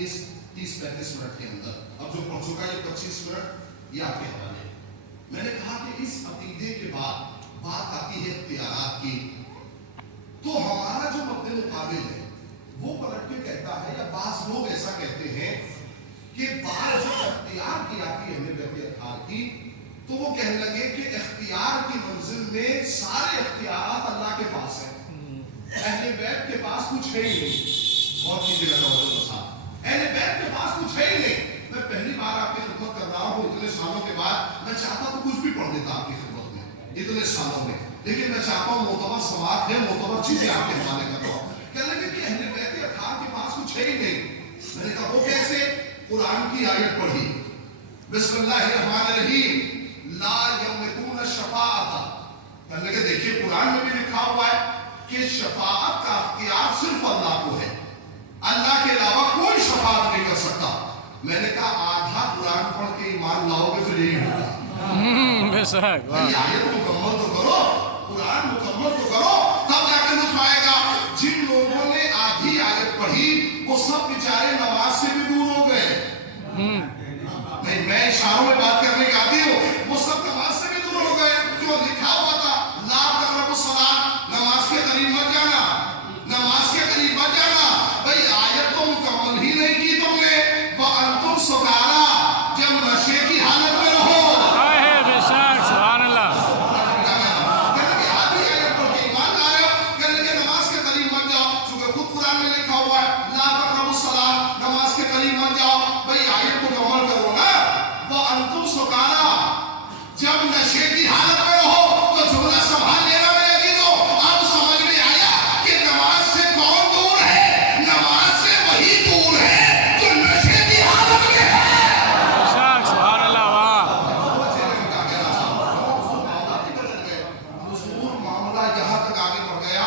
इस 30-35 मिनट के अंदर। अब जो पढ़ चुका है 25 मिनट ये आपके हवाले। मैंने कहा कि इस अकीदे के बाद बात आती है इख्तियारात की, तो हमारा जो मद्दे मुकाबिल है वो पलट के कहता है, या बास लोग ऐसा कहते हैं कि बात जो इख्तियार की आती है अहले बैत की, तो वो कहने लगे कि इख्तियार की मंजिल में सारे इख्तियारात अल्लाह के पास है, अहले बैत के पास कुछ है ही नहीं। बहुत कीजिएगा तवज्जो साहब, अहले बैत के पास कुछ है ही नहीं। मैं पहली बार आपकी खिदमत कर रहा हूँ इतने सालों के बाद। मैं चाहता तो कुछ भी पढ़ देता आपकी खिदमत में इतने सालों में, लेकिन मैं चाहता हूँ मोतबर समात है, मोतबर चीजें आपके हवाले कर रहा हूँ। कहने लगे कि अहले बैत के पास कुछ है ही नहीं। मैंने कहा वो कैसे? कुरान की आयत पढ़ी, बिस्मिल्लाहिर्रहमानिर्रहीम, ला यमलिकून शफाअत। कहने लगे देखिए कुरान में भी लिखा हुआ है कि शफाअत का इख्तियार सिर्फ अल्लाह को है, अल्लाह के अलावा कोई शफाअत नहीं कर सकता। मैंने कहा आधा कुरान पढ़ के ईमान लाओगे तो यही होगा। बेशक आयत मुकम्मल तो करो, कुरान मुकम्मल तो करो, तब जाकर लुत्फ आएगा। जिन लोगों ने आधी आयत पढ़ी वो सब बेचारे नमाज से भी दूर हो गए। नहीं, मैं इशारों में बात करने का आती हूँ, वो सब नमाज से भी दूर हो गए। जो लिखा हुआ था ला तक़रबुस सलात, नमाज के करीब मत जाना, नमाज के करीब मत जाना। भाई आयत तो मुकम्मल ही नहीं की तुमने। वअंतुम सुकारा, जब नशे की हालत में रहो। बेशक सुभान अल्लाह। आधी आयत पढ़ के ईमान ला रहे हो, कहने लगे नमाज के करीब मत जाओ, क्योंकि खुद कुरान में लिखा हुआ है ला तक़रबुस सलात, नमाज के करीब मत जाओ। भाई आयत मुकम्मल करो ना। वअंतुम सुकारा, जब नशे की हालत में रहो, तो जुमला संभाल लेना मेरे अजीजों। अब समझ में आया कि नमाज से कौन दूर है? नमाज से वही दूर है जो नशे की हालत में है। बेशक सुभान अल्लाह। वाह मामला यहाँ तक आगे बढ़ गया,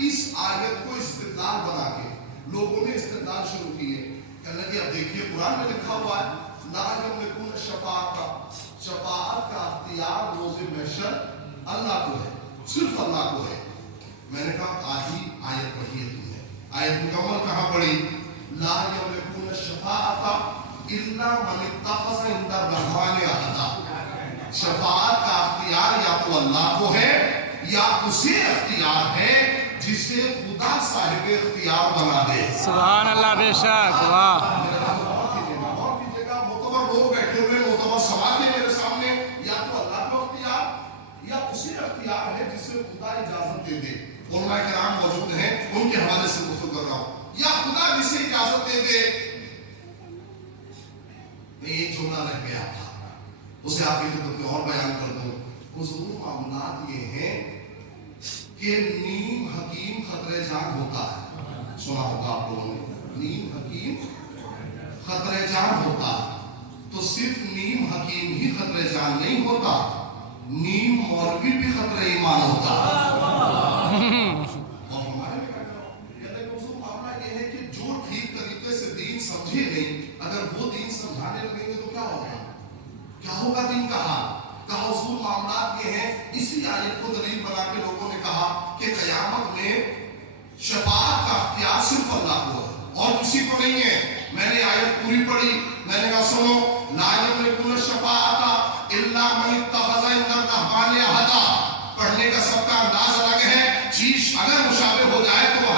इस आयत को इस्तिदलाल बना के लोगों ने इस्तिदलाल शुरू किए। कहने लगे अब देखिए कुरान में लिखा हुआ है ला यमलिकून शफाअत, शफाअत का इख्तियार रोज़े महशर अल्लाह को है, सिर्फ अल्लाह को है। मैंने कहा आधी आयत पढ़ी है तुमने, आयत मुकम्मल कहाँ पढ़ी? ला यमलिकून शफाअत इल्ला मन इत्तखज़ इंदा रहमानि अहदा। शफाअत का इख्तियार या तो अल्लाह को है या उसे इख्तियार है जिसे खुदा साहिब इख्तियार बना दे। सुभान अल्लाह। बेशक वाह। लोग बैठे हुए मोतबर समाज के मेरे सामने, या तो अल्लाह को इख्तियार या उसे इख्तियार है जिसे खुदा इजाजत दे दे। उलमा किराम मौजूद हैं, उनके हवाले से गुफ्तगू कर रहा हूं, या खुदा जिसे इजाजत दे दे। मैं एक जुमला रह गया था, उसे आपकी खिदमत में और बयान कर दूं। हुजूर मामलात ये हैं कि नीम हकीम खतरे जान होता है। सुना होगा आप लोगों ने, नीम हकीम खतरे जान होता है। तो सिर्फ नीम हकीम ही खतरे जान नहीं होता, नीम मौलवी भी खतरे ईमान होता है। और हमारे मामला ये है कि जो ठीक तरीके से दीन समझे नहीं, अगर वो दीन समझाने लगेंगे तो क्या होगा? क्या होगा दीन का हाल? कहा हुजूर मामलात ये हैं, इसी आयत को दलील बना के लोगों ने कहा कि कयामत में शफाअत का इख्तियार सिर्फ अल्लाह को है और किसी को नहीं है। मैंने आयत पूरी पढ़ी, मैंने कहा सुनो, ला यमलिकून शफाअत इल्ला मन इत्तखज़ इंदा रहमानि अहदा। पढ़ने का सबका अंदाज अलग है, चीज अगर मुशाबिह हो जाए तो